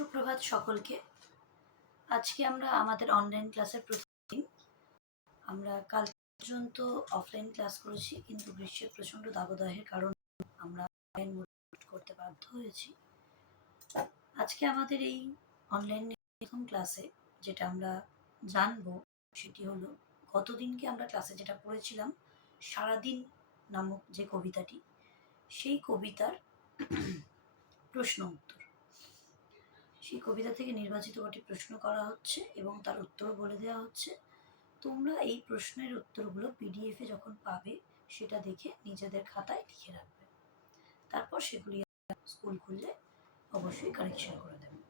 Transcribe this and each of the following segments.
সুপ্রভাত সকলকে। আজকে আমরা আমাদের অনলাইন ক্লাসের প্রথম দিন। আমরা কাল পর্যন্ত অফলাইন ক্লাস করেছি, কিন্তু গ্রীষ্মের প্রচণ্ড দাবদাহের কারণে আমরা অনলাইন মোড করতে বাধ্য হয়েছি। আজকে আমাদের এই অনলাইন প্রথম ক্লাসে যেটা আমরা জানবো সেটি হলো গতদিনকে আমরা ক্লাসে যেটা পড়েছিলাম সারাদিন নামক যে কবিতাটি, সেই কবিতার প্রশ্ন উত্তর। সেই কবিতা থেকে নির্বাচিত কটি প্রশ্ন করা হচ্ছে এবং তার উত্তর বলে দেওয়া হচ্ছে। তোমরা এই প্রশ্নের উত্তরগুলো পিডিএফে যখন পাবে সেটা দেখে নিজেদের খাতায় লিখে রাখবে, তারপর সেগুলি স্কুল খুললে অবশ্যই কারেকশন করে দেবে।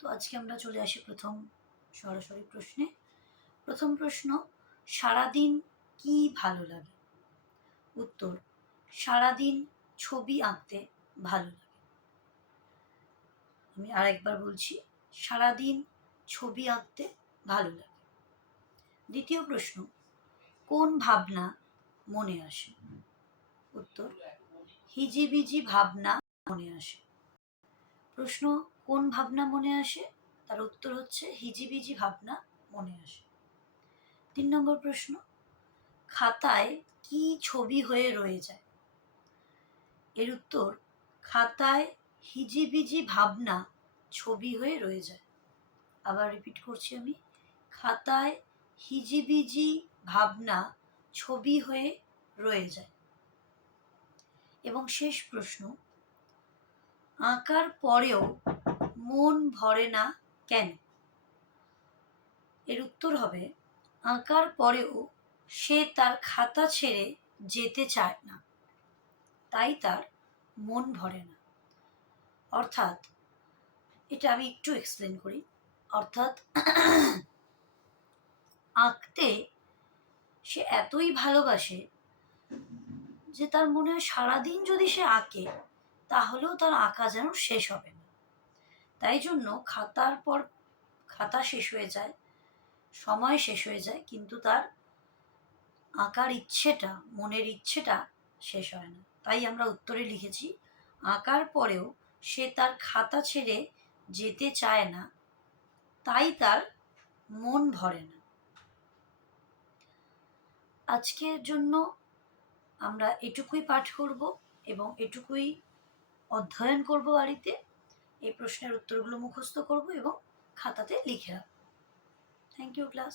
তো আজকে আমরা চলে আসি প্রথম সরাসরি প্রশ্নে। প্রথম প্রশ্ন, সারাদিন কি ভালো লাগে? উত্তর, সারাদিন ছবি আঁকতে ভালো লাগে। আমি আরেকবার বলছি, সারাদিন ছবি আঁকতে ভালো লাগে। দ্বিতীয় প্রশ্ন, কোন ভাবনা মনে আসে? উত্তর, হিজিবিজি ভাবনা মনে আসে। প্রশ্ন, কোন ভাবনা মনে আসে? তার উত্তর হচ্ছে হিজিবিজি ভাবনা মনে আসে। 3 নম্বর প্রশ্ন, খাতায় কি ছবি হয়ে রয়ে যায়? এর উত্তর, খাতায় হিজিবিজি ভাবনা ছবি হয়ে রয়ে যায়। আবার রিপিট করছি আমি, খাতায় হিজিবিজি ভাবনা ছবি হয়ে রয়ে যায়। এবং শেষ প্রশ্ন, আঁকার পরেও মন ভরে না কেন? এর উত্তর হবে, আঁকার পরেও সে তার খাতা ছেড়ে যেতে চায় না, তাই তার মন ভরে না। অর্থাৎ, এটা আমি একটু এক্সপ্লেন করি। অর্থাৎ আঁকতে সে এতই ভালোবাসে যে তার মনে হয় সারাদিন যদি সে আঁকে তাহলেও তার আঁকা যেন শেষ হবে না। তাই জন্য খাতার পর খাতা শেষ হয়ে যায়, সময় শেষ হয়ে যায়, কিন্তু তার আঁকার ইচ্ছেটা, মনের ইচ্ছেটা শেষ হয় না। তাই আমরা উত্তরে লিখেছি, আঁকার পরেও সে তার খাতা ছেড়ে যেতে চায় না, তাই তার মন ভরে না। আজকের জন্য আমরা এটুকুই পাঠ করব এবং এটুকুই অধ্যয়ন করব বাড়িতে। এই প্রশ্নের উত্তরগুলো মুখস্থ করব এবং খাতাতে লিখে রাখব। Thank you class.